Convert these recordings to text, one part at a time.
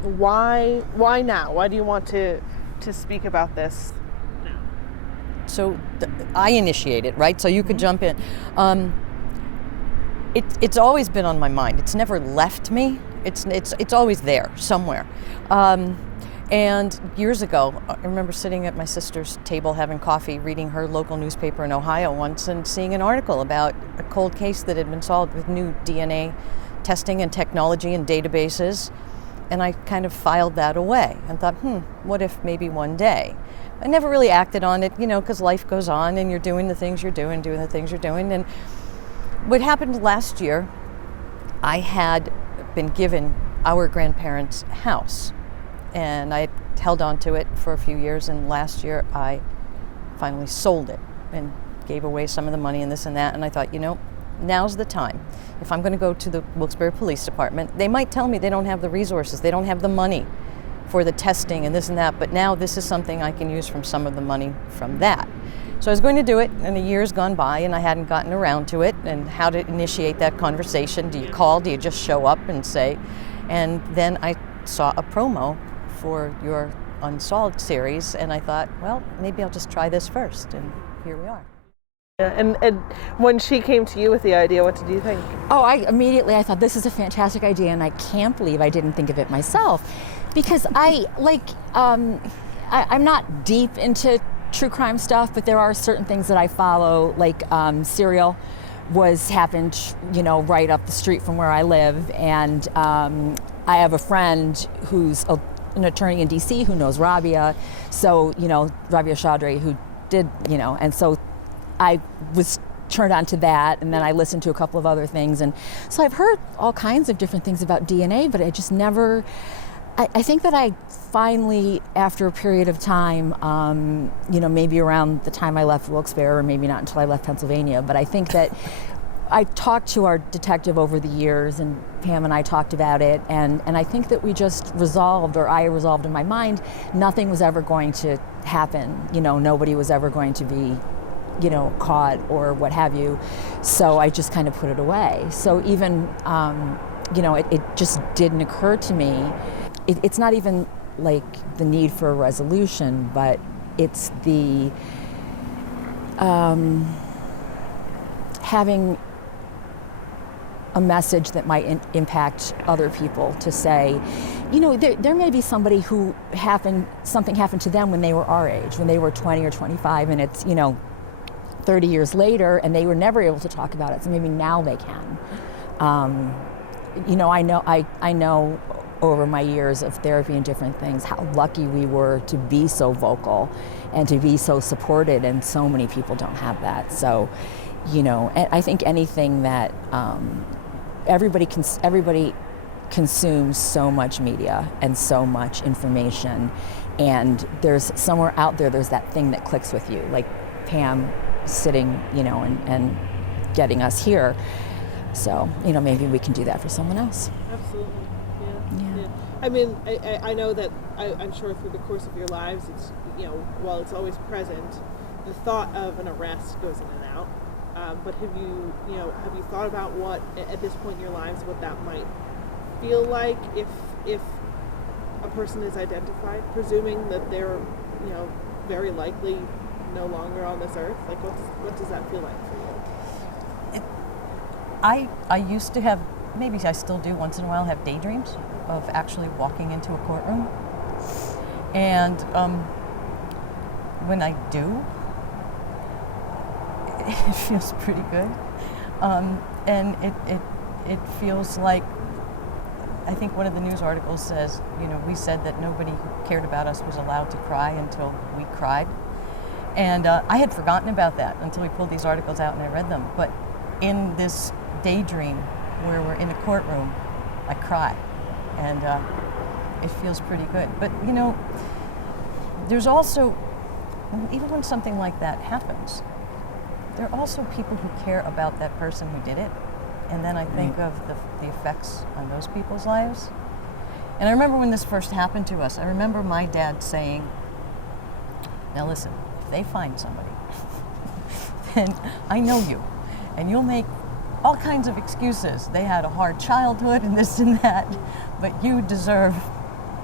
Why now? Why do you want to speak about this now? So I initiate it, right? So you could jump in. It's always been on my mind. It's never left me. It's always there somewhere. And years ago, I remember sitting at my sister's table having coffee, reading her local newspaper in Ohio once, and seeing an article about a cold case that had been solved with new DNA testing and technology and databases. And I kind of filed that away and thought, what if maybe one day? I never really acted on it, because life goes on and you're doing the things you're doing the things you're doing. And what happened last year, I had been given our grandparents' house, and I held on to it for a few years, and last year I finally sold it and gave away some of the money and this and that, and I thought, now's the time. If I'm going to go to the Wilkes-Barre Police Department, they might tell me they don't have the resources, they don't have the money for the testing and this and that, but now this is something I can use from some of the money from that. So I was going to do it, and a year's gone by and I hadn't gotten around to it, and how to initiate that conversation. Do you call? Do you just show up and say? And then I saw a promo for your Unsolved series, and I thought, well, maybe I'll just try this first, and here we are. And when she came to you with the idea, what did you think? Oh, I thought this is a fantastic idea, and I can't believe I didn't think of it myself, because I'm not deep into true crime stuff, but there are certain things that I follow, like Serial happened, right up the street from where I live, and I have a friend who's an attorney in DC who knows Rabia, so Rabia Chaudhry, who did, and so I was turned on to that, and then I listened to a couple of other things, and so I've heard all kinds of different things about DNA, but I just never. I think that I finally, after a period of time, maybe around the time I left Wilkes-Barre, or maybe not until I left Pennsylvania, but I think that I talked to our detective over the years, and Pam and I talked about it, and I think that we just resolved, or I resolved in my mind, nothing was ever going to happen. Nobody was ever going to be, caught or what have you. So I just kind of put it away. So even, it just didn't occur to me. It's not even like the need for a resolution, but it's the having a message that might impact other people, to say, there may be somebody who something happened to them when they were our age, when they were 20 or 25, and it's 30 years later, and they were never able to talk about it, so maybe now they can. I know over my years of therapy and different things how lucky we were to be so vocal and to be so supported, and so many people don't have that. So, and I think anything that everybody consumes so much media and so much information, and there's somewhere out there's that thing that clicks with you, like Pam sitting, and getting us here. So, maybe we can do that for someone else. Absolutely. Yeah. I mean, I know that I'm sure through the course of your lives, it's, while it's always present, the thought of an arrest goes in and out. But have you thought about what, at this point in your lives, what that might feel like if a person is identified, presuming that they're, very likely no longer on this earth? Like, what does that feel like for you? I used to have, maybe I still do once in a while, have daydreams of actually walking into a courtroom. And when I do, it feels pretty good. And it feels like, I think one of the news articles says, we said that nobody who cared about us was allowed to cry until we cried. And I had forgotten about that until we pulled these articles out and I read them. But in this daydream where we're in a courtroom, I cry. And it feels pretty good. But, there's also, even when something like that happens, there are also people who care about that person who did it. And then I think of the effects on those people's lives. And I remember when this first happened to us, I remember my dad saying, now listen, if they find somebody, then I know you, and you'll make all kinds of excuses. They had a hard childhood and this and that, but you deserve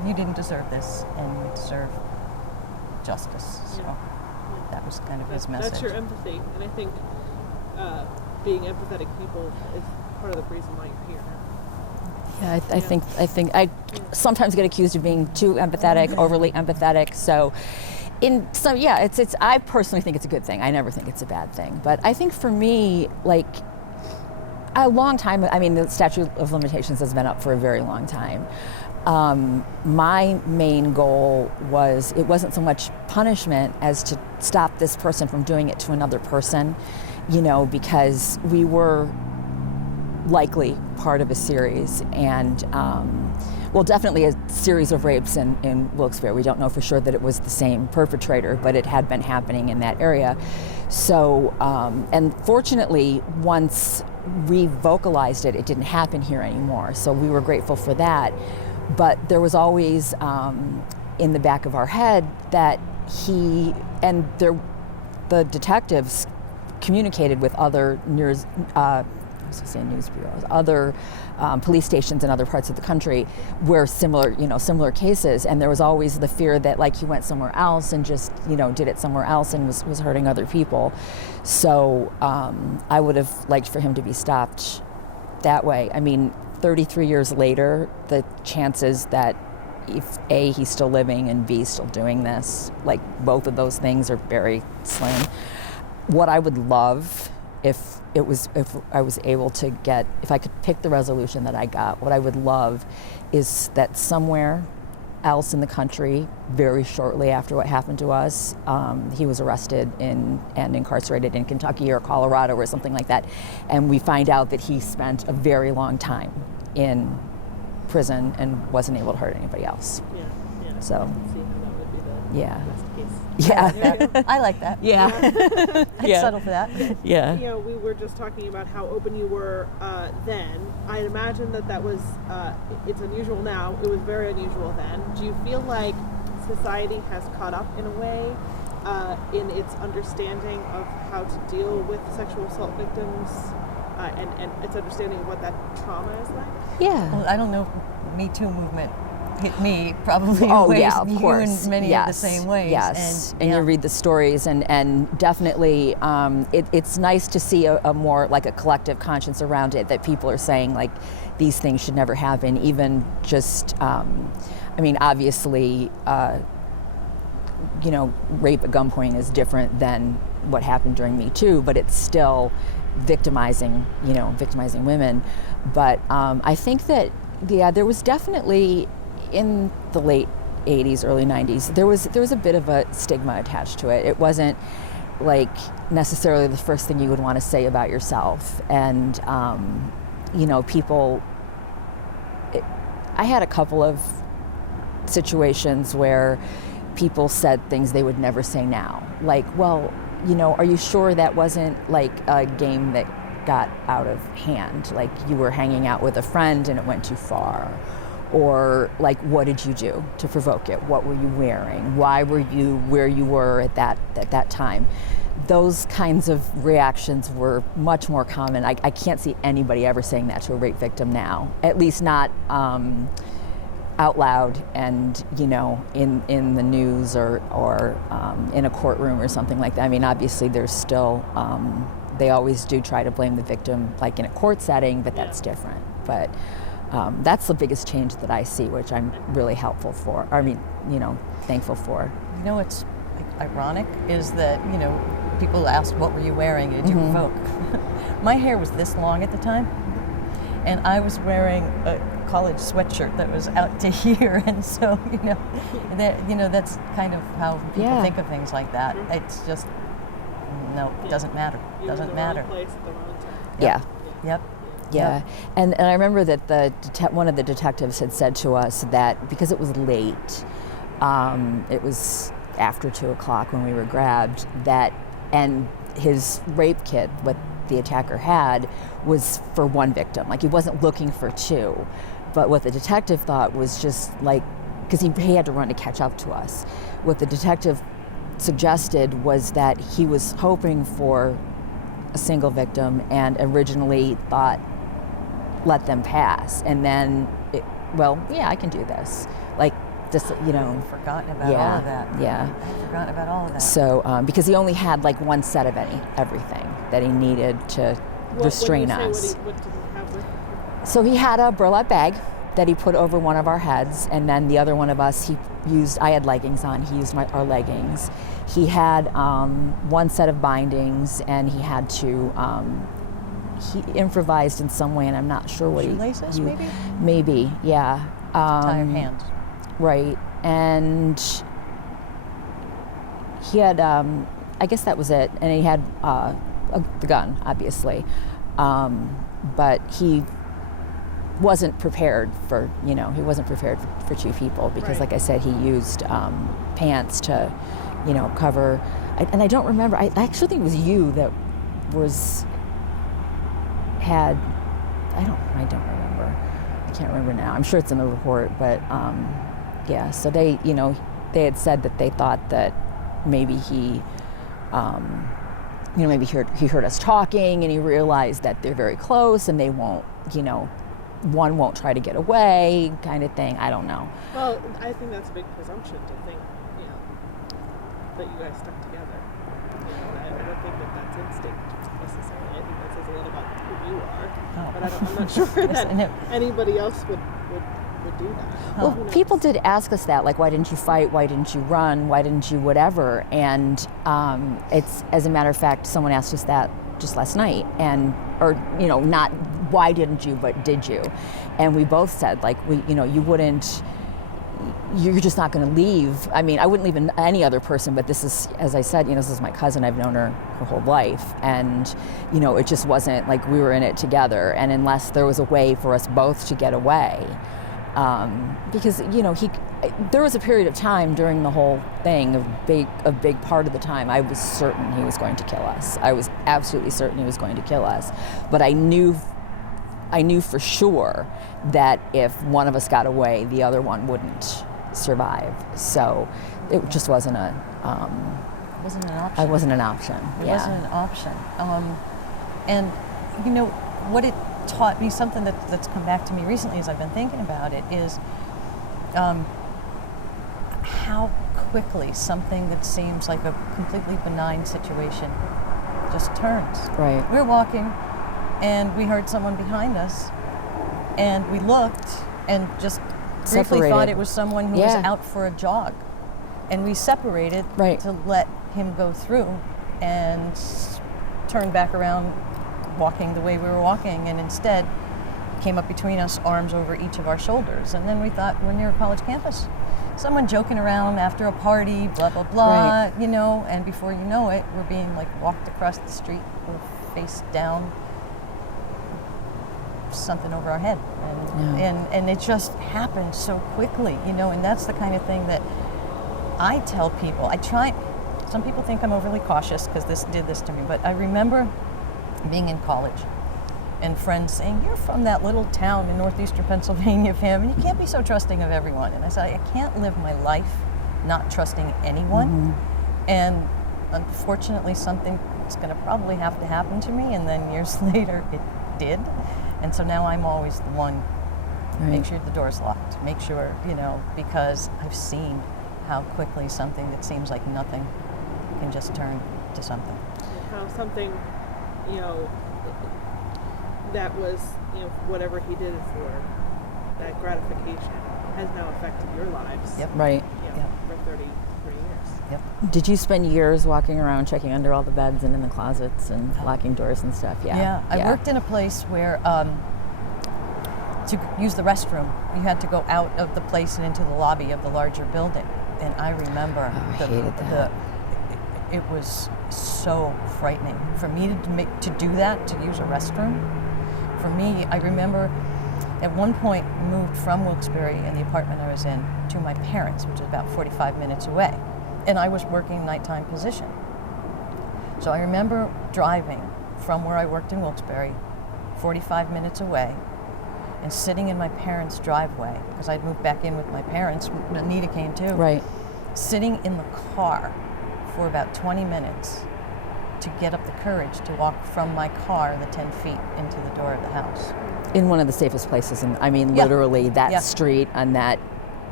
you didn't deserve this, and you deserve justice. So that was kind of his message. That's your empathy, and I think being empathetic people is part of the reason why you're here now. Yeah, I think I sometimes get accused of being too empathetic, overly empathetic. So, I personally think it's a good thing. I never think it's a bad thing. But I think for me, like a long time. I mean, the statute of limitations has been up for a very long time. My main goal it wasn't so much punishment as to stop this person from doing it to another person, because we were likely part of a series, and definitely a series of rapes in Wilkes-Barre. We don't know for sure that it was the same perpetrator, but it had been happening in that area. So, and fortunately, once we vocalized it, it didn't happen here anymore. So we were grateful for that. But there was always in the back of our head that the detectives communicated with other news bureaus, other police stations in other parts of the country where similar cases, and there was always the fear that he went somewhere else and just did it somewhere else and was hurting other people. So I would have liked for him to be stopped that way. I mean, 33 years later, the chances that if A, he's still living, and B, still doing this, both of those things are very slim. What I would love if I could pick the resolution that I got, what I would love is that somewhere else in the country, very shortly after what happened to us, he was arrested and incarcerated in Kentucky or Colorado or something like that, and we find out that he spent a very long time in prison and wasn't able to hurt anybody else. Yeah. So. I can see how that would be the best case. Yeah. I like that. Yeah. I'd settle for that. Yeah. We were just talking about how open you were then. I'd imagine that was, it's unusual now. It was very unusual then. Do you feel like society has caught up in a way in its understanding of how to deal with sexual assault victims and its understanding of what that trauma is like? Yeah. Well, I don't know. Me Too movement hit me probably in of you course. in many of the same ways. Yes, and you read the stories, and definitely it's nice to see a more like a collective conscience around it, that people are saying these things should never happen, even just, obviously, rape at gunpoint is different than what happened during Me Too, but it's still victimizing women. But I think that, there was definitely, in the late 80s, early 90s, there was a bit of a stigma attached to it. It wasn't necessarily the first thing you would want to say about yourself. And, I had a couple of situations where people said things they would never say now. Are you sure that wasn't a game that got out of hand? You were hanging out with a friend and it went too far? Or what did you do to provoke it? What were you wearing? Why were you where you were at that time? Those kinds of reactions were much more common. I can't see anybody ever saying that to a rape victim now, at least not out loud and in the news or in a courtroom or something like that. I mean, obviously there's still they always do try to blame the victim in a court setting, but that's different. But that's the biggest change that I see, which I'm really thankful for. What's ironic is that, people asked, what were you wearing? Did you provoke? My hair was this long at the time, and I was wearing a college sweatshirt that was out to here, and so, that's kind of how people think of things like that. It's just, it doesn't matter. It doesn't matter. Place at the wrong time. Yeah. Yep. Yeah, and I remember that one of the detectives had said to us that because it was late, it was after 2:00 when we were grabbed, and his rape kit, what the attacker had, was for one victim. He wasn't looking for two, but what the detective thought was just because he had to run to catch up to us. What the detective suggested was that he was hoping for a single victim and originally thought, let them pass, and then I can do this. just, you know. I've forgotten about all of that. Yeah. I've forgotten about all of that. So, because he only had like one set of everything that he needed to restrain us. What did he have with him? So he had a burlap bag that he put over one of our heads, and then the other one of us, I had leggings on, he used our leggings. He had one set of bindings, and he had to, he improvised in some way, and I'm not sure what Shoelaces, maybe? Maybe, yeah. Tie your hands. Right, and he had, I guess that was it, and he had the gun, obviously, but he wasn't prepared for, he wasn't prepared for two people because, like I said, he used pants to, cover. And I don't remember. I actually think it was you that had. I don't remember. I can't remember now. I'm sure it's in the report, but yeah. So they had said that they thought that maybe he. Maybe he heard us talking and he realized that they're very close and they won't, one won't try to get away, kind of thing. I don't know. Well, I think that's a big presumption to think, that you guys stuck together. I don't think that that's instinct necessarily. I think that says a lot about who you are. Oh. But I'm not sure that anybody else would do that. Well, people did ask us that, like, why didn't you fight? Why didn't you run? Why didn't you whatever? And it's, as a matter of fact, someone asked us that just last night, or not why didn't you, but did you? And we both said, like, you wouldn't, you're just not going to leave. I mean, I wouldn't leave any other person, but this is, as I said, this is my cousin. I've known her whole life, and it just wasn't like we were in it together. And unless there was a way for us both to get away, because there was a period of time during the whole thing, a big part of the time, I was certain he was going to kill us. I was absolutely certain he was going to kill us. But I knew for sure that if one of us got away, the other one wouldn't survive. So it just wasn't an option. It wasn't an option. It wasn't an option. It wasn't an option. And what it taught me, something that's come back to me recently as I've been thinking about it, is how quickly something that seems like a completely benign situation just turns. Right. We're walking and we heard someone behind us and we looked and just briefly thought it was someone who was out for a jog. And we separated to let him go through and turned back around walking the way we were walking, and instead came up between us, arms over each of our shoulders. And then we thought, we're near a college campus, someone joking around after a party, blah, blah, blah, and before you know it, we're being walked across the street, face down, something over our head. And it just happened so quickly, and that's the kind of thing that I tell people. Some people think I'm overly cautious because this did this to me, but I remember being in college and friends saying, you're from that little town in northeastern Pennsylvania, Pam, and you can't be so trusting of everyone. And I said, I can't live my life not trusting anyone. Mm-hmm. And unfortunately, something's going to probably have to happen to me. And then years later, it did. And so now I'm always the one, make sure the door's locked, make sure, because I've seen how quickly something that seems like nothing can just turn to something. How something, that was, whatever he did it for, that gratification has now affected your lives. Yep. Right. For 30 years. Yep. Did you spend years walking around checking under all the beds and in the closets and locking doors and stuff? Yeah. I worked in a place where to use the restroom, you had to go out of the place and into the lobby of the larger building. And I remember I hated that. It was so frightening for me to do that, to use a restroom. For me, I remember at one point moved from Wilkes-Barre in the apartment I was in to my parents, which is about 45 minutes away. And I was working nighttime position. So I remember driving from where I worked in Wilkes-Barre, 45 minutes away, and sitting in my parents' driveway, because I'd moved back in with my parents, Anita came too. Right. Sitting in the car for about 20 minutes to get up the courage to walk from my car the 10 feet into the door of the house. In one of the safest places, literally that street and that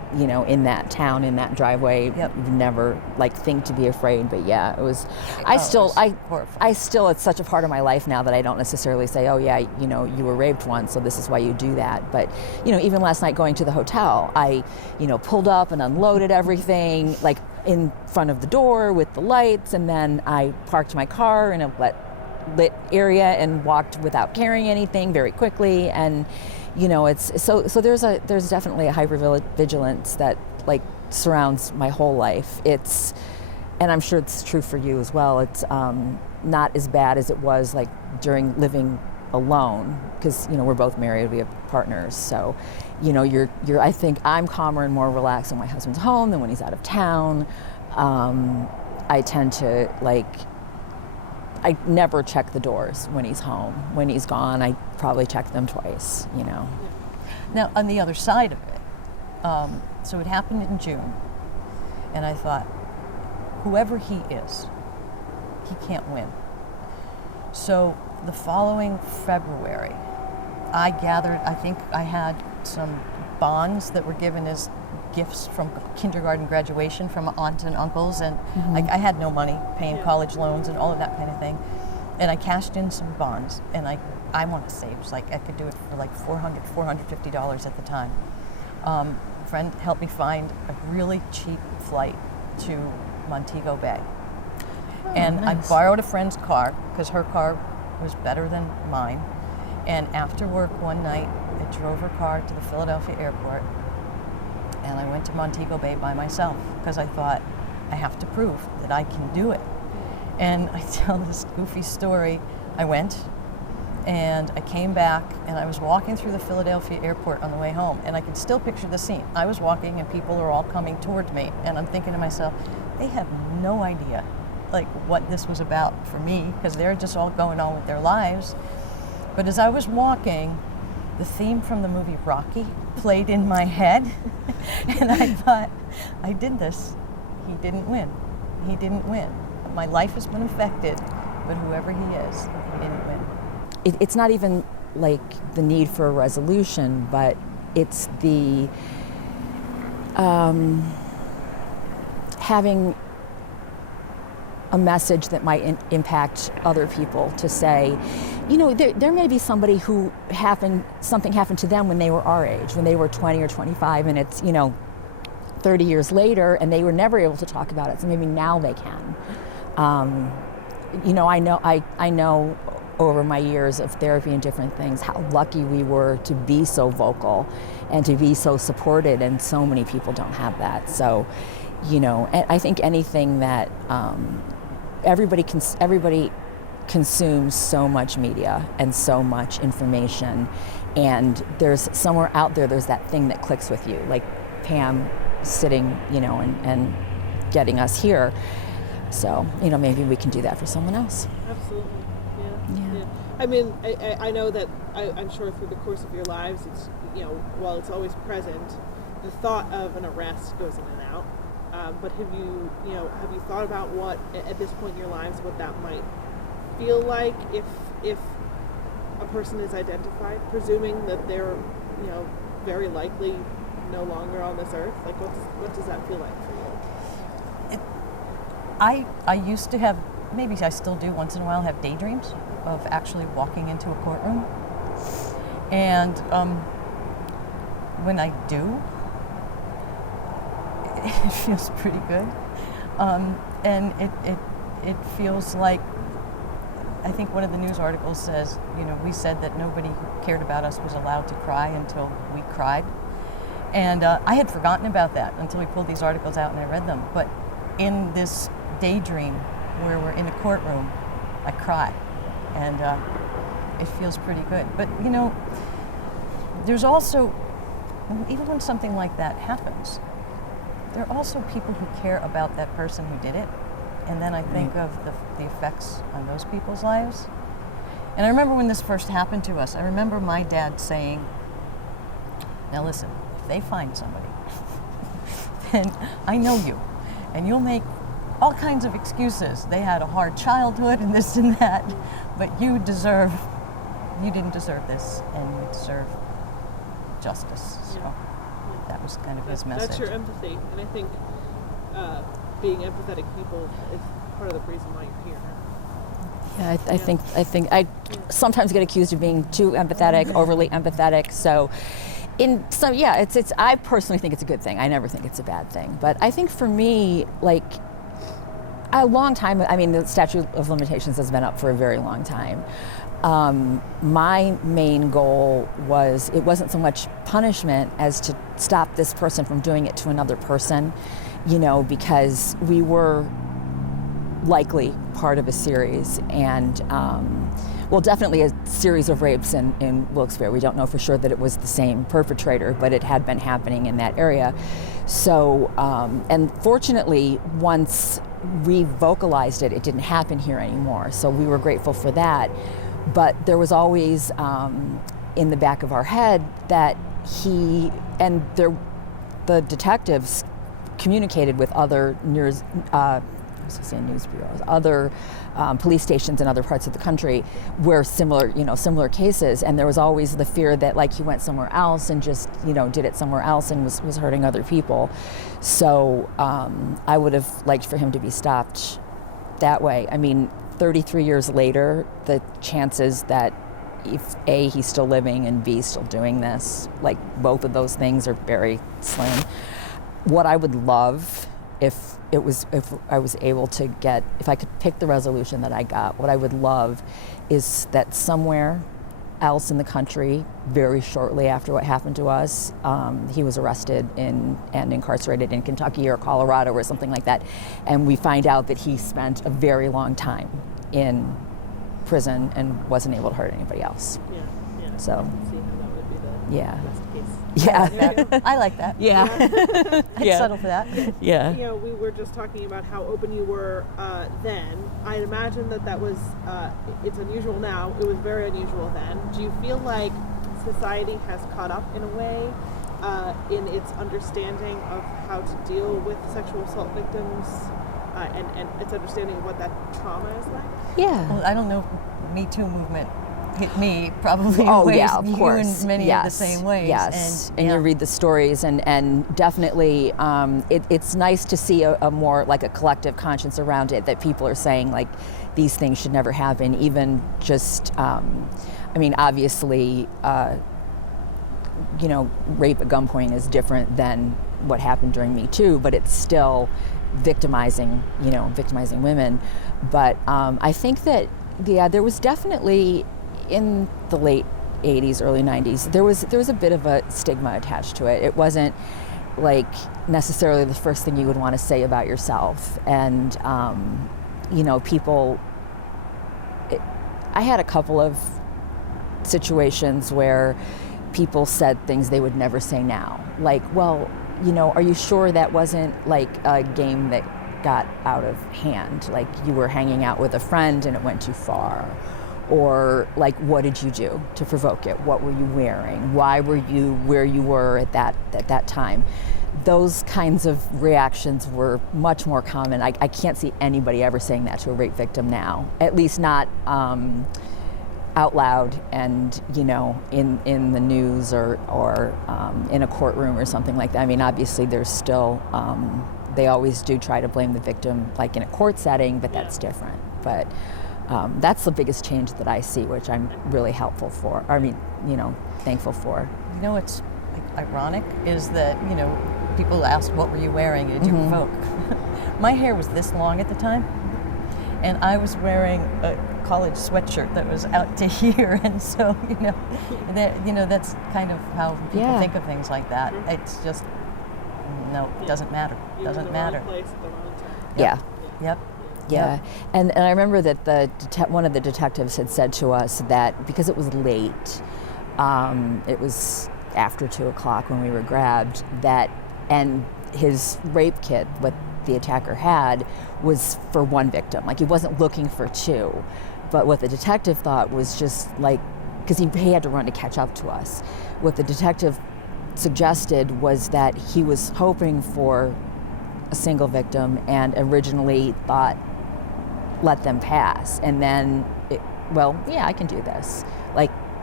in that town, in that driveway. Yep. You'd never think to be afraid, but yeah, it was. Horrifying. It's such a part of my life now that I don't necessarily say, oh yeah, you were raped once, so this is why you do that. But even last night going to the hotel, I pulled up and unloaded everything in front of the door with the lights, and then I parked my car in a lit area and walked without carrying anything very quickly. And it's so there's definitely a hypervigilance that surrounds my whole life. And I'm sure it's true for you as well. It's not as bad as it was during living alone, because we're both married, we have partners, so you're I think I'm calmer and more relaxed when my husband's home than when he's out of town. I tend to I never check the doors when he's home. When he's gone, I probably check them twice, Now, on the other side of it, so it happened in June, and I thought, whoever he is, he can't win. So the following February, I think I had some bonds that were given as gifts from kindergarten graduation from aunts and uncles, and I had no money paying college loans and all of that kind of thing, and I cashed in some bonds, and I want to say it was I could do it for $450 at the time. A friend helped me find a really cheap flight to Montego Bay, and nice. I borrowed a friend's car because her car was better than mine, and after work one night I drove her car to the Philadelphia airport, and I went to Montego Bay by myself because I thought I have to prove that I can do it. And I tell this goofy story. I went and I came back, and I was walking through the Philadelphia airport on the way home, and I could still picture the scene. I was walking and people are all coming toward me, and I'm thinking to myself, they have no idea what this was about for me, because they're just all going on with their lives. But as I was walking, the theme from the movie Rocky played in my head, and I thought, I did this. He didn't win. He didn't win. My life has been affected, but whoever he is, he didn't win. It's not even the need for a resolution, but it's the having a message that might impact other people, to say, there may be somebody who something happened to them when they were our age, when they were 20 or 25, and it's 30 years later, and they were never able to talk about it, so maybe now they can. I know over my years of therapy and different things how lucky we were to be so vocal and to be so supported, and so many people don't have that. So, and I think anything that everybody consumes so much media and so much information, and there's somewhere out there's that thing that clicks with you, like Pam sitting, and getting us here. So, maybe we can do that for someone else. Absolutely. Yeah. I mean, I know that I'm sure through the course of your lives, it's, while it's always present, the thought of an arrest goes in and out. But have you thought about what, at this point in your lives, what that might feel like if a person is identified, presuming that they're, very likely no longer on this earth? What does that feel like for you? I used to have, maybe I still do once in a while, have daydreams of actually walking into a courtroom. And when I do, it feels pretty good. And it feels like, I think one of the news articles says, we said that nobody who cared about us was allowed to cry until we cried. And I had forgotten about that until we pulled these articles out and I read them. But in this daydream where we're in a courtroom, I cry. And it feels pretty good. But, there's also, even when something like that happens, there are also people who care about that person who did it. And then I think of the effects on those people's lives. And I remember when this first happened to us, I remember my dad saying, now listen, if they find somebody, then I know you, and you'll make all kinds of excuses. They had a hard childhood and this and that, but you didn't deserve this, and you deserve justice. So. That was kind of his message. That's your empathy, and I think being empathetic people is part of the reason why you're here. Yeah, I think I sometimes get accused of being too empathetic, overly empathetic. So, it's I personally think it's a good thing. I never think it's a bad thing. But I think for me, like a long time. I mean, the statute of limitations has been up for a very long time. My main goal it wasn't so much punishment as to stop this person from doing it to another person, because we were likely part of a series, and definitely a series of rapes in Wilkes-Barre. We don't know for sure that it was the same perpetrator, but it had been happening in that area. So, and fortunately, once we vocalized it, it didn't happen here anymore. So we were grateful for that. But there was always in the back of our head that the detectives communicated with other news bureaus, other police stations in other parts of the country where similar cases, and there was always the fear that like he went somewhere else and just did it somewhere else and was hurting other people. So I would have liked for him to be stopped that way. I mean, 33 years later, the chances that if A, he's still living and B, still doing this, like both of those things are very slim. What I would love if I was able to if I could pick the resolution that I got, what I would love is that somewhere else in the country, very shortly after what happened to us, he was arrested and incarcerated in Kentucky or Colorado or something like that, and we find out that he spent a very long time in prison and wasn't able to hurt anybody else. Yeah. So. I can see how that would be the best case. Yeah. I like that. Yeah. I'd settle for that. Yeah. We were just talking about how open you were then. I'd imagine that was, it's unusual now. It was very unusual then. Do you feel like society has caught up in a way in its understanding of how to deal with sexual assault victims and its understanding of what that trauma is like? Yeah. Well, I don't know. Me Too movement hit me probably in ways yeah, of course. you in many of the same ways. Yes, and you read the stories, and definitely it's nice to see a more like a collective conscience around it, that people are saying like these things should never happen, even just, obviously, rape at gunpoint is different than what happened during Me Too, but it's still victimizing women. But I think that, there was definitely, in the late 80s, early 90s, there was a bit of a stigma attached to it. It wasn't like necessarily the first thing you would want to say about yourself. And, I had a couple of situations where people said things they would never say now. Like, well, are you sure that wasn't like a game that got out of hand? Like you were hanging out with a friend and it went too far? Or like, what did you do to provoke it? What were you wearing? Why were you where you were at that time? Those kinds of reactions were much more common. I can't see anybody ever saying that to a rape victim now, at least not out loud and in the news or in a courtroom or something like that. I mean, obviously there's still they always do try to blame the victim, like in a court setting, but that's different. But that's the biggest change that I see, which I'm really thankful for. What's ironic is that, people asked, what were you wearing? Did you provoke? My hair was this long at the time, and I was wearing a college sweatshirt that was out to here, and so, that's kind of how people think of things like that. It's just, it doesn't matter. It doesn't matter. Place at the wrong time. Yeah. Yep. Yeah, and I remember that one of the detectives had said to us that because it was late, it was after 2:00 when we were grabbed, and his rape kit, what the attacker had, was for one victim. Like he wasn't looking for two, but what the detective thought was just like, because he had to run to catch up to us. What the detective suggested was that he was hoping for a single victim and originally thought, let them pass, and then I can do this. Like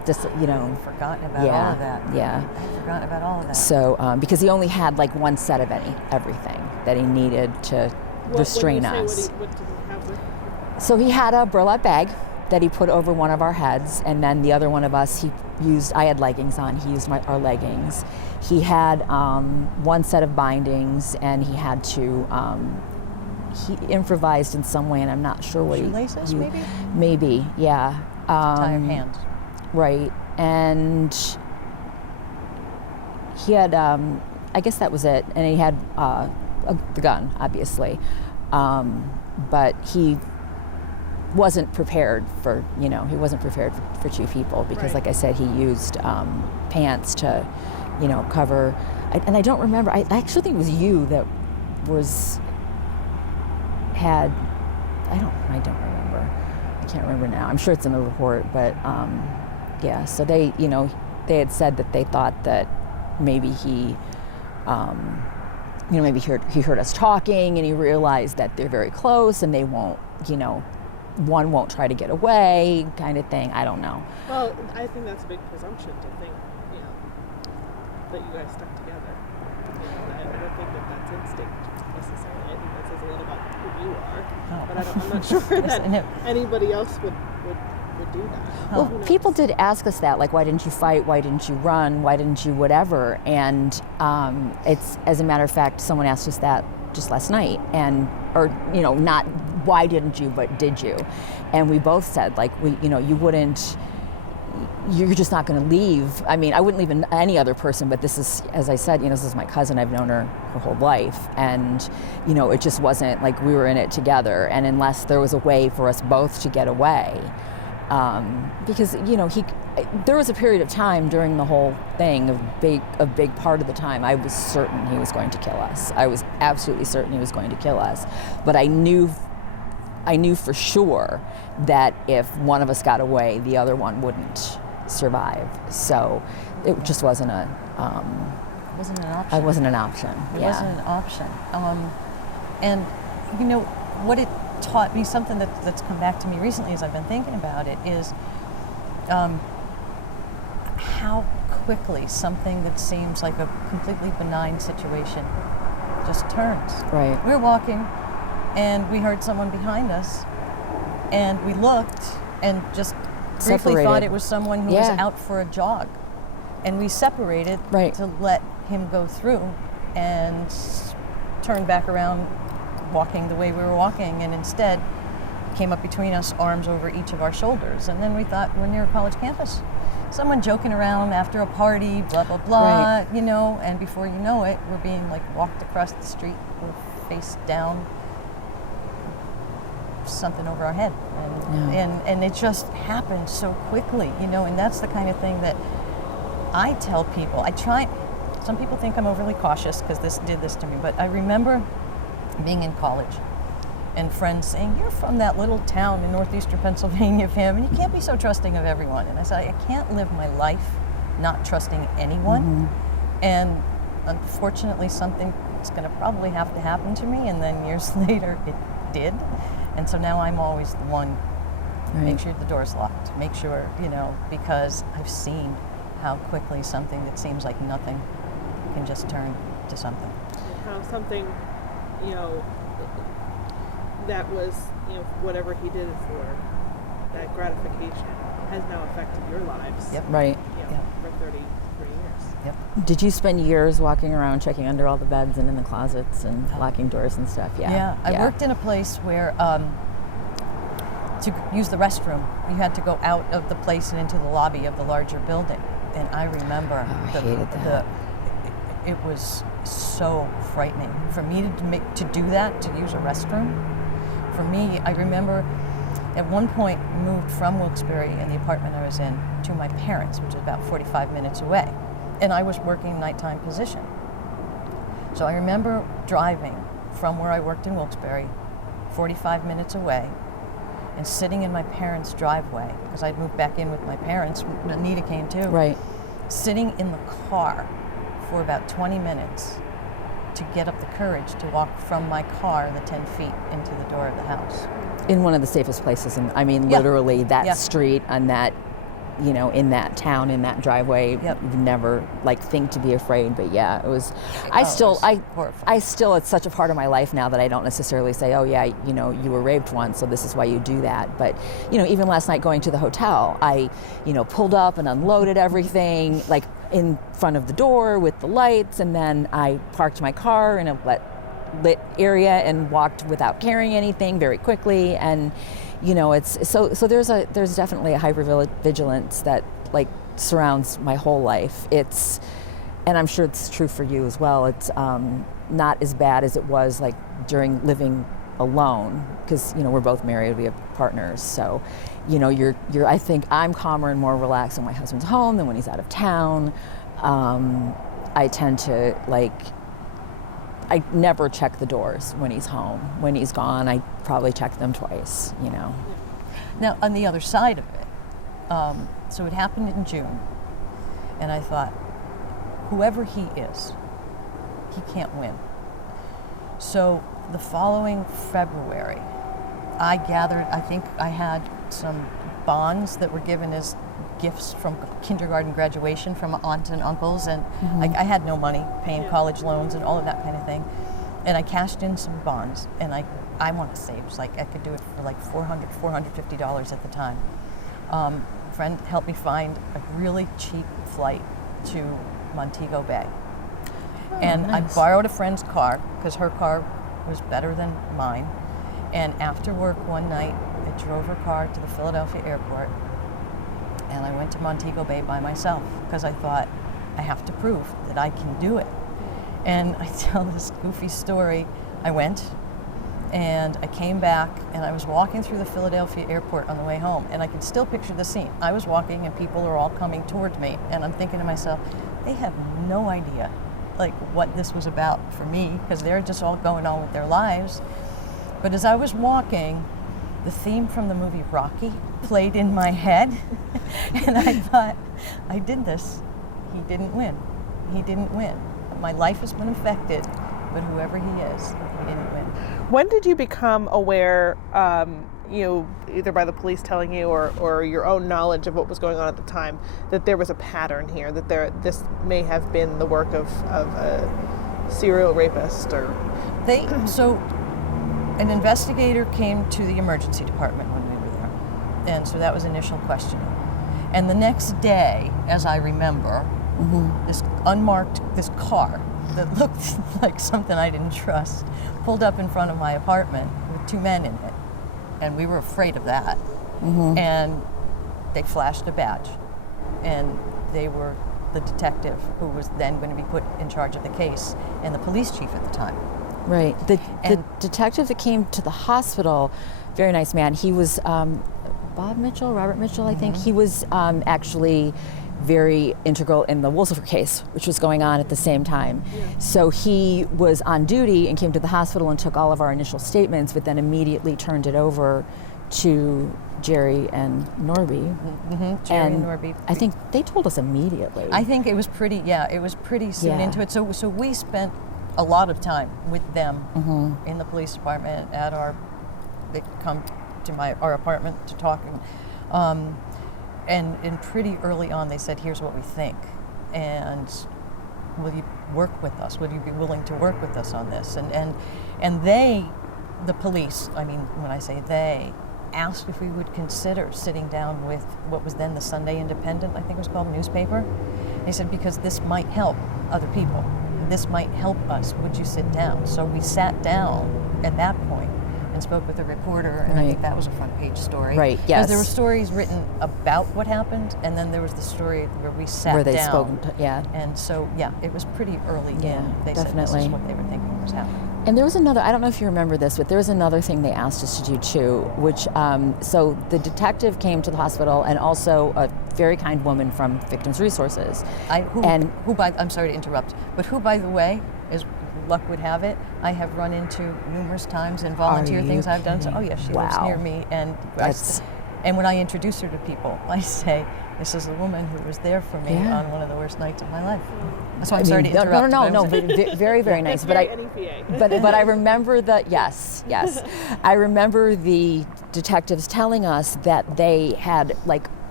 just, I've forgotten about all of that. Yeah. I've forgotten about all of that. So, because he only had like one set of everything that he needed to restrain us. What did he have with him? So he had a burlap bag that he put over one of our heads, and then the other one of us, I had leggings on, he used our leggings. He had one set of bindings, and he had to, he improvised in some way, and I'm not sure what Shoelaces, maybe? Maybe, yeah. Tie your hands. Right, and he had, I guess that was it, and he had the gun, obviously, but he wasn't prepared for, he wasn't prepared for two people because, like I said, he used pants to, cover. And I don't remember. I actually think it was you that had. I don't remember. I can't remember now. I'm sure it's in the report, but yeah. So they, they had said that they thought that maybe he, maybe he heard us talking and he realized that they're very close and they won't, one won't try to get away, kind of thing. I don't know. Well, I think that's a big presumption to think, that you guys stuck together. I don't think that that's instinct necessarily. I think that says a lot about who you are. But I'm not sure that anybody else would do that. Well, people did ask us that, like, why didn't you fight? Why didn't you run? Why didn't you whatever? And it's, as a matter of fact, someone asked us that just last night, or not why didn't you, but did you? And we both said, like, you wouldn't, you're just not going to leave. I mean, I wouldn't leave any other person, but this is, as I said, this is my cousin. I've known her whole life, and it just wasn't like we were in it together. And unless there was a way for us both to get away, because there was a period of time during the whole thing, a big part of the time, I was certain he was going to kill us. I was absolutely certain he was going to kill us. But I knew for sure that if one of us got away, the other one wouldn't survive. So it just wasn't an option. It wasn't an option. It wasn't an option. And what it taught me, something that's come back to me recently as I've been thinking about it, is how quickly something that seems like a completely benign situation just turns. Right. We're walking and we heard someone behind us and we looked and just briefly thought it was someone who was out for a jog. And we separated to let him go through and turned back around walking the way we were walking, and instead came up between us, arms over each of our shoulders. And then we thought, we're near a college campus. Someone joking around after a party, blah, blah, blah, and before you know it, we're being walked across the street, we're face down, something over our head. And it just happened so quickly, and that's the kind of thing that I tell people. Some people think I'm overly cautious because this did this to me, but I remember being in college and friends saying, you're from that little town in northeastern Pennsylvania, Pam, and you can't be so trusting of everyone. And I said, I can't live my life not trusting anyone. Mm-hmm. And unfortunately, something's going to probably have to happen to me. And then years later, it did. And so now I'm always the one, make sure the door's locked, make sure, because I've seen how quickly something that seems like nothing can just turn to something. How something, that was, whatever he did it for, that gratification has now affected your lives. Yep. Right. For 33 years. Yep. Did you spend years walking around checking under all the beds and in the closets and locking doors and stuff? Yeah. I worked in a place where to use the restroom, you had to go out of the place and into the lobby of the larger building. And I remember I hated that. It was so frightening for me to do that, to use a restroom. For me, I remember at one point moved from Wilkes-Barre in the apartment I was in to my parents', which is about 45 minutes away. And I was working a nighttime position. So I remember driving from where I worked in Wilkes-Barre, 45 minutes away, and sitting in my parents' driveway, because I'd moved back in with my parents, Anita came too. Right. Sitting in the car for about 20 minutes to get up the courage to walk from my car the 10 feet into the door of the house. In one of the safest places, literally that street on that in that town, in that driveway. Yep. You never think to be afraid, but yeah, it was. Horrifying. It's such a part of my life now that I don't necessarily say, oh yeah, you were raped once, so this is why you do that. But even last night going to the hotel, I pulled up and unloaded everything in front of the door with the lights, and then I parked my car in a lit area and walked without carrying anything very quickly. And it's so there's definitely a hypervigilance that surrounds my whole life. And I'm sure it's true for you as well. It's not as bad as it was during living alone, because we're both married, we have partners, so you're I think I'm calmer and more relaxed when my husband's home than when he's out of town. I tend to I never check the doors when he's home. When he's gone, I probably check them twice, Now, on the other side of it, so it happened in June, and I thought, whoever he is, he can't win. So the following February, I think I had some bonds that were given as gifts from kindergarten graduation from aunts and uncles, and I had no money paying college loans and all of that kind of thing, and I cashed in some bonds, and I want to save, I could do it for $450 at the time. A friend helped me find a really cheap flight to Montego Bay, and nice. I borrowed a friend's car because her car was better than mine, and after work one night I drove her car to the Philadelphia airport, and I went to Montego Bay by myself because I thought, I have to prove that I can do it. And I tell this goofy story. I went and I came back, and I was walking through the Philadelphia airport on the way home, and I can still picture the scene. I was walking and people are all coming towards me, and I'm thinking to myself, they have no idea what this was about for me, because they're just all going on with their lives. But as I was walking, the theme from the movie Rocky played in my head, and I thought, I did this. He didn't win. He didn't win. My life has been affected, but whoever he is, he didn't win. When did you become aware, either by the police telling you or your own knowledge of what was going on at the time, that there was a pattern here, that this may have been the work of a serial rapist? So an investigator came to the emergency department when we were there, and so that was initial questioning. And the next day, as I remember, this car that looked like something I didn't trust pulled up in front of my apartment with two men in it, and we were afraid of that. And they flashed a badge, and they were the detective who was then going to be put in charge of the case, and the police chief at the time. Right. The detective that came to the hospital, very nice man. He was Robert Mitchell, I think. He was actually very integral in the Wilkes-Barre case, which was going on at the same time. Yeah. So he was on duty and came to the hospital and took all of our initial statements, but then immediately turned it over to Jerry and Norby. Jerry and Norby. I think they told us immediately. I think it was pretty soon into it. So we spent a lot of time with them in the police department they come to our apartment to talk, and pretty early on they said, here's what we think, and will you work with us? Would you be willing to work with us on this? And they, the police, when I say they, asked if we would consider sitting down with what was then the Sunday Independent, I think it was called, newspaper. They said, because this might help other people. This might help us. Would you sit down? So we sat down at that point and spoke with a reporter, and I think that was a front page story. Right, yes. Because there were stories written about what happened, and then there was the story where we sat where they down. Spoke, And so, it was pretty early in. They definitely. said this is what they were thinking was happening. And there was another, I don't know if you remember this, but there was another thing they asked us to do too, which, so the detective came to the hospital, and also a very kind woman from Victims Resources. I'm sorry to interrupt, but who, by the way, as luck would have it, I have run into numerous times in volunteer things I've done. So, she lives near me, and and when I introduce her to people, I say, this is the woman who was there for me on one of the worst nights of my life. So I'm sorry to interrupt. No, but very, very nice. But I remember yes. I remember the detectives telling us that they had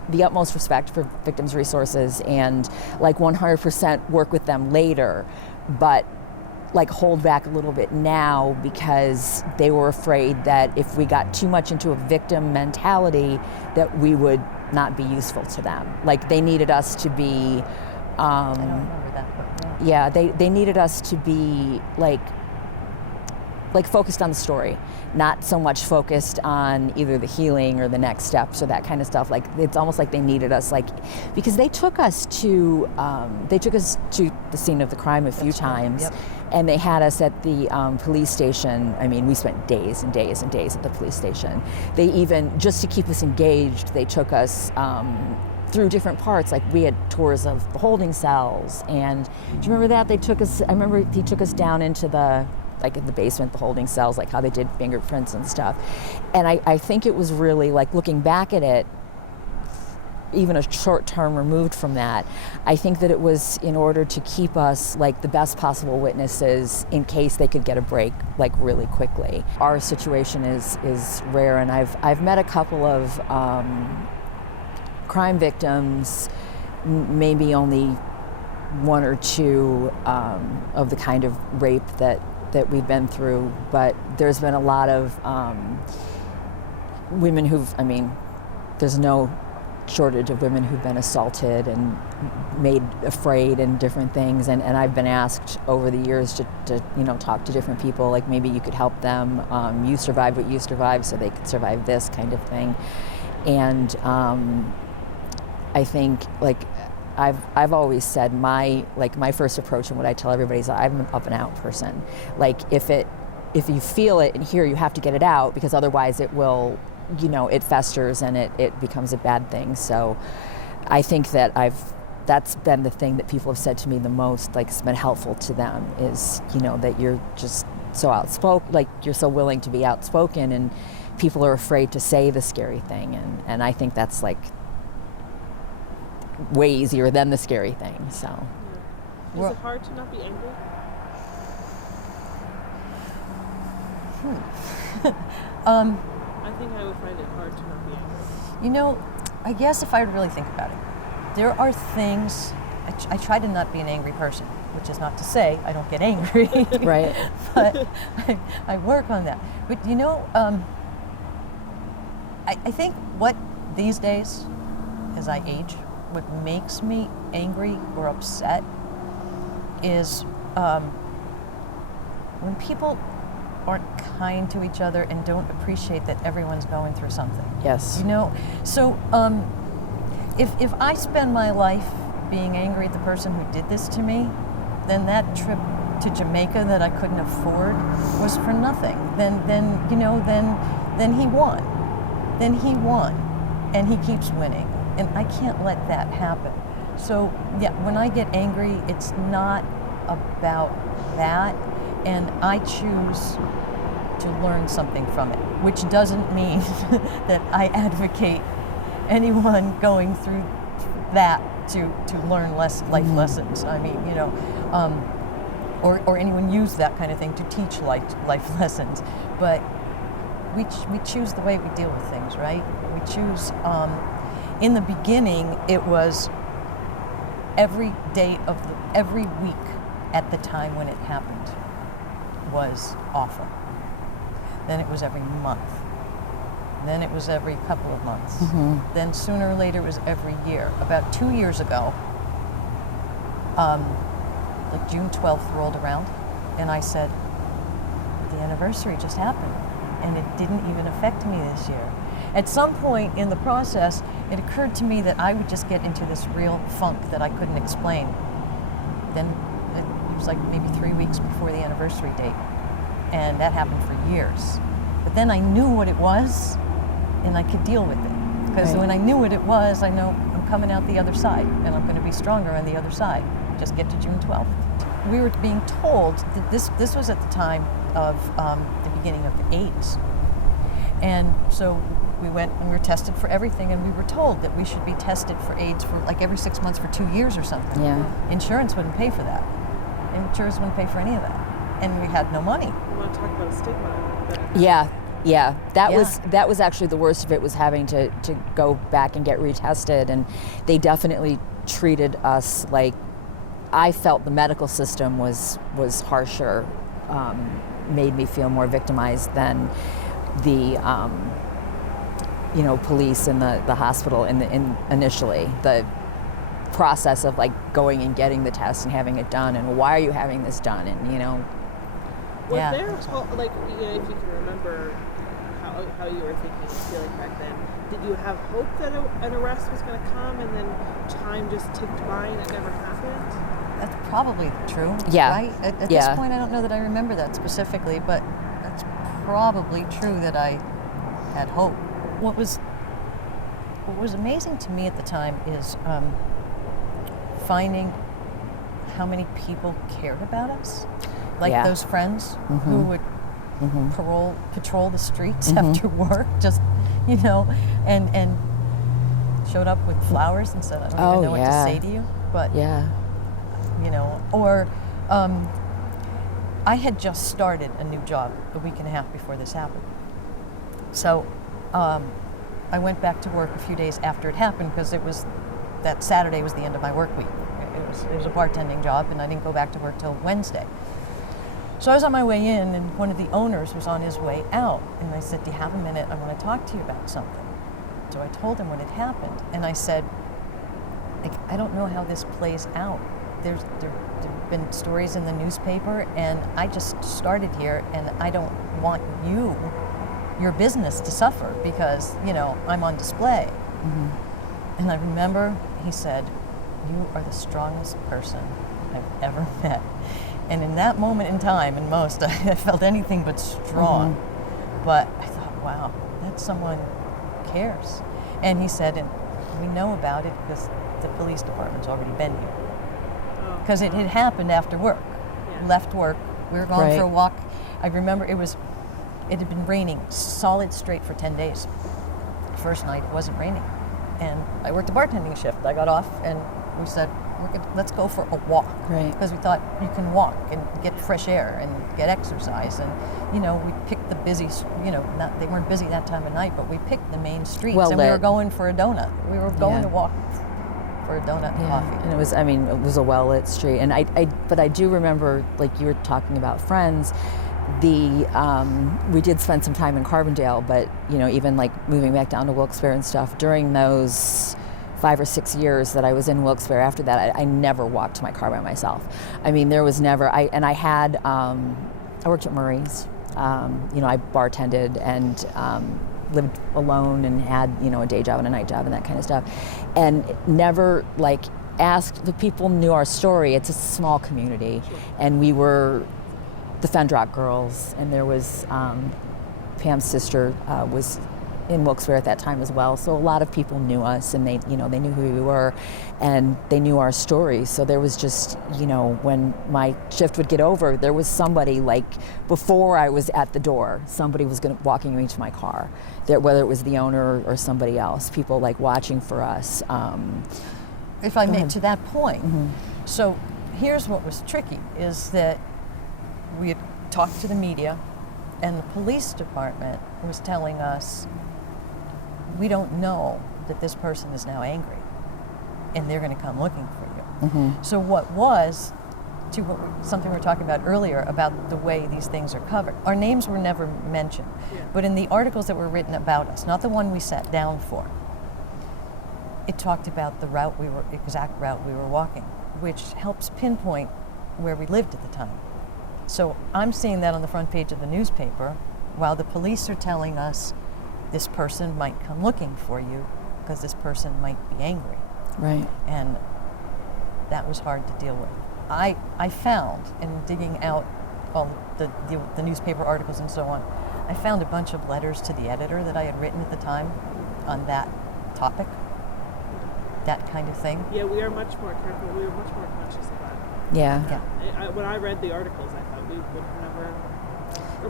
the utmost respect for victims' resources and like 100% work with them later, but like hold back a little bit now because they were afraid that if we got too much into a victim mentality that we would not be useful to them. Like they needed us to be, I don't remember that, but yeah, they needed us to be like focused on the story, not so much focused on either the healing or the next steps or that kind of stuff. Like it's almost like they needed us, like because they took us to the scene of the crime a few times. Yep. And they had us at the police station. I mean, we spent days and days and days at the police station. They even, just to keep us engaged, they took us through different parts. Like we had tours of the holding cells. And do you remember that? I remember he took us down into in the basement, the holding cells, like how they did fingerprints and stuff. And I think it was really, like looking back at it, even a short term removed from that, I think that it was in order to keep us like the best possible witnesses in case they could get a break like really quickly. Our situation is rare, and I've met a couple of crime victims, maybe only one or two of the kind of rape that we've been through, but there's been a lot of women there's no shortage of women who've been assaulted and made afraid and different things, and I've been asked over the years to talk to different people, like maybe you could help them, you survived what you survived so they could survive this kind of thing. And I think like I've always said my first approach and what I tell everybody is I'm an up and out person. Like if you feel it in here, you have to get it out, because otherwise it will, it festers and it becomes a bad thing. So I think that that's been the thing that people have said to me the most, like it's been helpful to them, is, that you're just so outspoken, like you're so willing to be outspoken, and people are afraid to say the scary thing. And I think that's like way easier than the scary thing, so. Yeah. Is it hard to not be angry? I think I would find it hard to not be angry. I guess if I really think about it, there are things, I try to not be an angry person, which is not to say I don't get angry. Right. But I work on that. But I think what these days, as I age, what makes me angry or upset is when people aren't kind to each other and don't appreciate that everyone's going through something. Yes. So if I spend my life being angry at the person who did this to me, then that trip to Jamaica that I couldn't afford was for nothing. Then he won. Then he won, and he keeps winning, and I can't let that happen. So yeah, when I get angry, it's not about that, and I choose to learn something from it, which doesn't mean that I advocate anyone going through that to learn life lessons. I mean, or anyone use that kind of thing to teach life lessons. But we choose the way we deal with things, right? We choose. In the beginning, it was every day of every week at the time when it happened was awful. Then it was every month. Then it was every couple of months. Mm-hmm. Then sooner or later it was every year. About 2 years ago, like June 12th rolled around, and I said, the anniversary just happened, and it didn't even affect me this year. At some point in the process, it occurred to me that I would just get into this real funk that I couldn't explain. Then it was like maybe 3 weeks before the anniversary date, and that happened for years. But then I knew what it was, and I could deal with it. Because Right. when I knew what it was, I know I'm coming out the other side, and I'm going to be stronger on the other side. Just get to June 12th. We were being told that this was at the time of the beginning of the AIDS. And so we went and we were tested for everything, and we were told that we should be tested for AIDS for like every 6 months for 2 years or something. Yeah. Insurance wouldn't pay for that. Insurance wouldn't pay for any of that. And we had no money. I want to talk about a stigma. Yeah. Yeah, that Yeah. was actually the worst of it, was having to go back and get retested, and they definitely treated us like, I felt the medical system was harsher, made me feel more victimized than the police in the hospital in initially. The process of like going and getting the test and having it done, and why are you having this done, and Was Yeah. there like, if you can remember how you were thinking and feeling back then, did you have hope that an arrest was going to come, and then time just ticked by and it never happened? That's probably true. Yeah. Right? At Yeah. this point, I don't know that I remember that specifically, but that's probably true that I had hope. What was amazing to me at the time is finding how many people cared about us. Like Yeah. those friends who would patrol the streets Mm-hmm. after work, just, and showed up with flowers and said, I don't even know what to say to you. But, Yeah. or I had just started a new job a week and a half before this happened. So I went back to work a few days after it happened, because that Saturday was the end of my work week. It was a bartending job, and I didn't go back to work till Wednesday. So I was on my way in, and one of the owners was on his way out, and I said, do you have a minute? I want to talk to you about something. So I told him what had happened, and I said, I don't know how this plays out. There have been stories in the newspaper, and I just started here, and I don't want your business to suffer because, I'm on display. Mm-hmm. And I remember he said, you are the strongest person I've ever met. And in that moment in time, and most, I felt anything but strong. But I thought, wow, that's someone who cares. And he said, and we know about it because the police department's already been here. Because it had happened after work. Yeah. Left work, we were going Right. for a walk. I remember it had been raining solid straight for 10 days. First night it wasn't raining. And I worked a bartending shift. I got off and we said, let's go for a walk. Right. Because we thought you can walk and get fresh air and get exercise. And, we picked the busy, they weren't busy that time of night, but we picked the main streets. Well and we were lit. going for a donut. We were going Yeah. to walk for a donut and coffee. And it was a well-lit street. And but I do remember, like you were talking about friends, we did spend some time in Carbondale, but, even like moving back down to Wilkes-Barre and stuff, during those 5 or 6 years that I was in Wilkes-Barre after that, I never walked to my car by myself. I mean, there was never, I worked at Murray's, I bartended and lived alone and had, a day job and a night job and that kind of stuff. And never asked, the people knew our story. It's a small community. And we were the Fendrock girls, and there was Pam's sister was in Wilkes-Barre at that time as well. So a lot of people knew us, and they knew who we were, and they knew our stories. So there was just, when my shift would get over, there was somebody before I was at the door, somebody was walking me to my car. Whether it was the owner or somebody else, people watching for us. If I may, to that point. So here's what was tricky, is that we had talked to the media, and the police department was telling us, we don't know that this person is now angry, and they're going to come looking for you. So what was, something we were talking about earlier about the way these things are covered, our names were never mentioned, but in the articles that were written about us, not the one we sat down for, it talked about the exact route we were walking, which helps pinpoint where we lived at the time. So I'm seeing that on the front page of the newspaper, while the police are telling us this person might come looking for you because this person might be angry. Right. And that was hard to deal with. I found, in digging out all the newspaper articles and so on, I found a bunch of letters to the editor that I had written at the time on that topic, that kind of thing. Yeah, we are much more careful. We were much more conscious about it. Yeah. When I read the articles, I thought we would never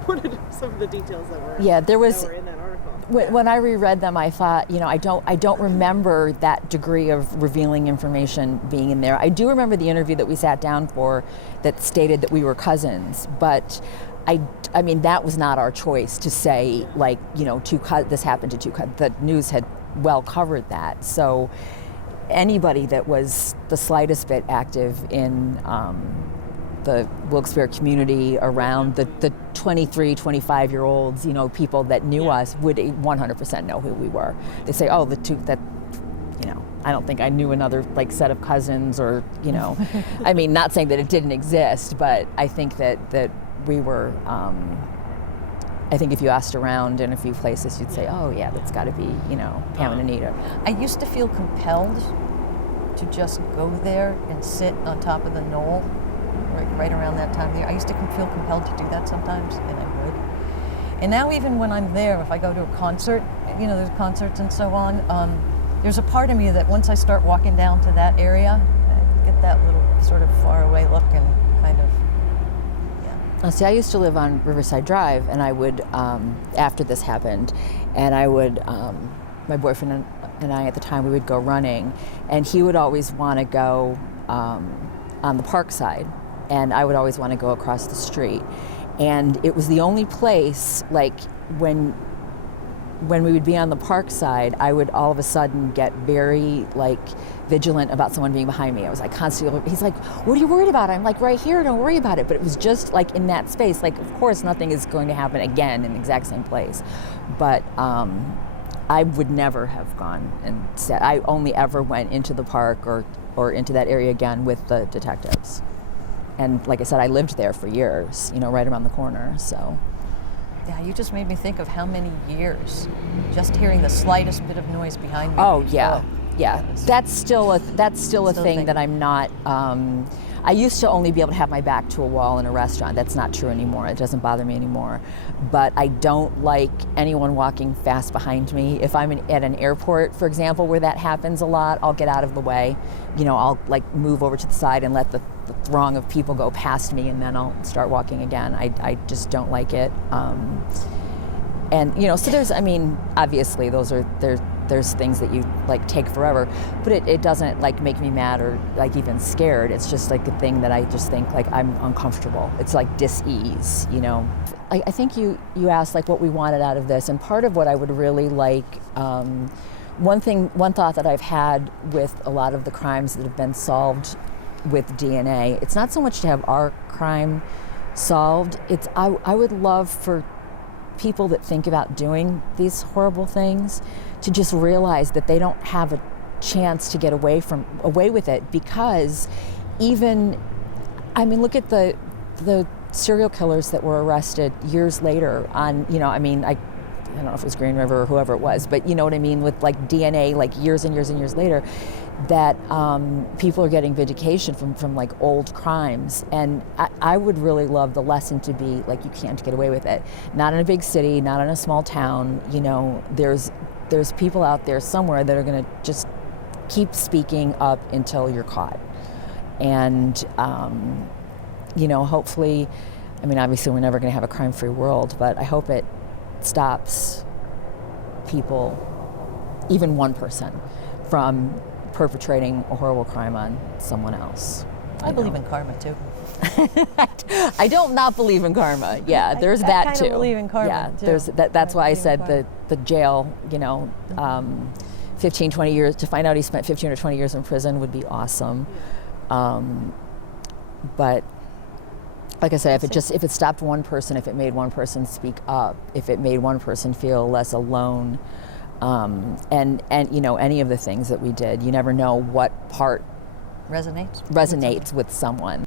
supported some of the details that were there was that were in that article. When I reread them, I thought, I don't remember that degree of revealing information being in there. I do remember the interview that we sat down for that stated that we were cousins, but I mean that was not our choice to say this happened to two cousins. The news had well covered that, so anybody that was the slightest bit active in the Wilkes-Barre community around the 23, 25-year-olds, people that knew us would 100% know who we were. They say, oh, the two that, I don't think I knew another set of cousins or, I mean, not saying that it didn't exist, but I think that we were, I think if you asked around in a few places, you'd say, oh yeah, that's gotta be, Pam and Anita. I used to feel compelled to just go there and sit on top of the knoll right around that time of year. I used to feel compelled to do that sometimes, and I would. And now even when I'm there, if I go to a concert, there's concerts and so on, there's a part of me that once I start walking down to that area, I get that little sort of far away look and kind of, See, I used to live on Riverside Drive, and I would, after this happened, and I would, my boyfriend and I at the time, we would go running, and he would always want to go on the park side, and I would always want to go across the street. And it was the only place, when we would be on the park side, I would all of a sudden get very vigilant about someone being behind me. I was constantly, he's like, what are you worried about? I'm right here, don't worry about it. But it was just in that space, of course nothing is going to happen again in the exact same place. But I would never have gone and said, I only ever went into the park or into that area again with the detectives. And like I said, I lived there for years, right around the corner, so. Yeah, you just made me think of how many years just hearing the slightest bit of noise behind me. Oh yeah, yeah. That's still a thing that I'm not. I used to only be able to have my back to a wall in a restaurant. That's not true anymore. It doesn't bother me anymore. But I don't like anyone walking fast behind me. If I'm at an airport, for example, where that happens a lot, I'll get out of the way. I'll move over to the side and let the throng of people go past me, and then I'll start walking again. I just don't like it. And so there's, obviously there's things that you take forever, but it doesn't make me mad or even scared. It's just a thing that I just think I'm uncomfortable. It's dis-ease, I think you asked what we wanted out of this, and part of what I would really like, one thought that I've had with a lot of the crimes that have been solved with DNA, it's not so much to have our crime solved, it's I would love for people that think about doing these horrible things to just realize that they don't have a chance to get away with it, because even, look at the serial killers that were arrested years later on, I don't know if it was Green River or whoever it was, but you know what I mean, with DNA, years and years and years later, that people are getting vindication from old crimes. And I would really love the lesson to be you can't get away with it. Not in a big city, not in a small town. There's people out there somewhere that are going to just keep speaking up until you're caught. And hopefully, obviously we're never going to have a crime-free world, but I hope it stops people, even one person, from perpetrating a horrible crime on someone else. I believe in karma too. I don't not believe in karma. Yeah, there's that I too. I believe in karma yeah, too. There's that. That's why I said the jail. 15, 20 years to find out he spent 15 or 20 years in prison would be awesome. But like I said, if it stopped one person, if it made one person speak up, if it made one person feel less alone. And any of the things that we did, you never know what part resonates with someone.